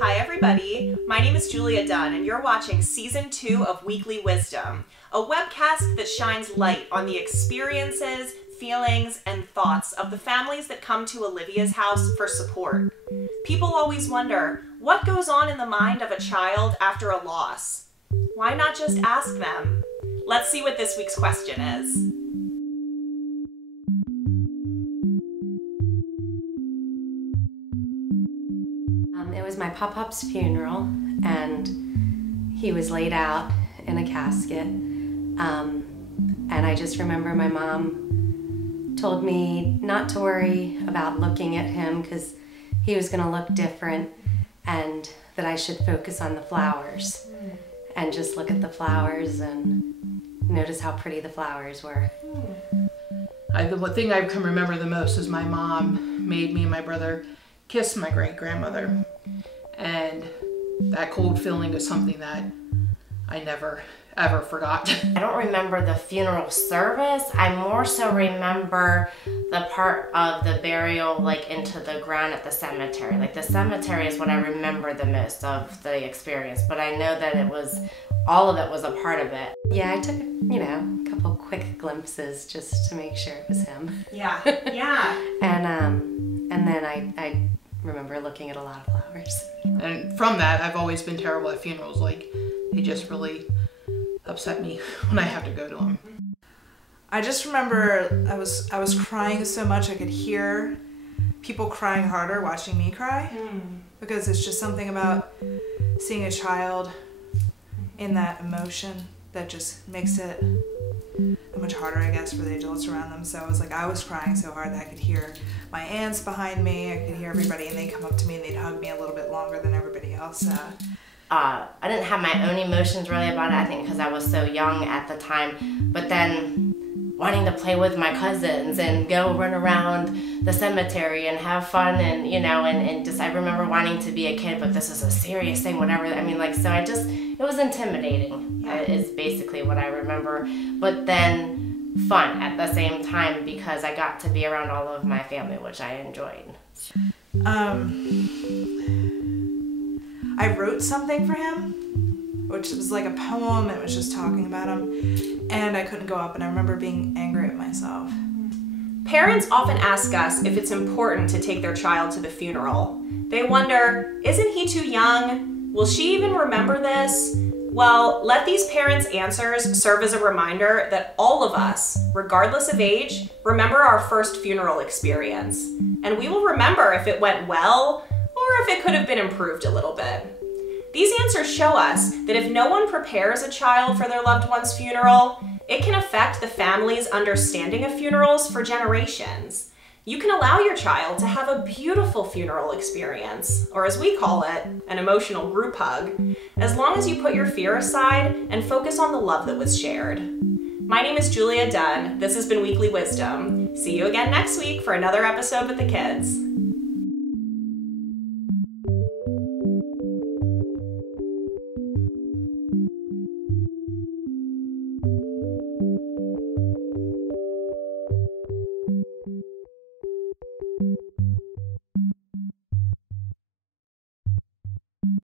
Hi everybody, my name is Julia Dunn and you're watching Season 2 of Weekly Wisdom, a webcast that shines light on the experiences, feelings, and thoughts of the families that come to Olivia's house for support. People always wonder, what goes on in the mind of a child after a loss? Why not just ask them? Let's see what this week's question is. It was my pop-up's funeral, and he was laid out in a casket. And I just remember my mom told me not to worry about looking at him because he was going to look different, and that I should focus on the flowers and just look at the flowers and notice how pretty the flowers were. The thing I can remember the most is my mom made me and my brother kiss my great-grandmother, and that cold feeling is something that I never ever forgot. I don't remember the funeral service. I more so remember the part of the burial, like into the ground at the cemetery. Like the cemetery is what I remember the most of the experience, but I know that all of it was a part of it. Yeah, I took, a couple quick glimpses just to make sure it was him. Yeah, yeah. And then I remember looking at a lot of flowers. And from that, I've always been terrible at funerals. Like, they just really upset me when I have to go to them. I just remember I was crying so much I could hear people crying harder watching me cry, because it's just something about seeing a child in that emotion that just makes it much harder, I guess, for the adults around them. So it was like I was crying so hard that I could hear my aunts behind me, I could hear everybody, and they'd come up to me and they'd hug me a little bit longer than everybody else. I didn't have my own emotions really about it, I think because I was so young at the time, but then wanting to play with my cousins and go run around the cemetery and have fun, and and just I remember wanting to be a kid, but this is a serious thing, whatever. I mean, like, so it was intimidating, is basically what I remember, but then fun at the same time because I got to be around all of my family, which I enjoyed. I wrote something for him, which was like a poem. It was just talking about him, and I couldn't go up, and I remember being angry at myself. Parents often ask us if it's important to take their child to the funeral. They wonder, isn't he too young? Will she even remember this? Well, let these parents' answers serve as a reminder that all of us, regardless of age, remember our first funeral experience. And we will remember if it went well, or if it could have been improved a little bit. These answers show us that if no one prepares a child for their loved one's funeral, it can affect the family's understanding of funerals for generations. You can allow your child to have a beautiful funeral experience, or as we call it, an emotional group hug, as long as you put your fear aside and focus on the love that was shared. My name is Julia Dunn. This has been Weekly Wisdom. See you again next week for another episode with the kids.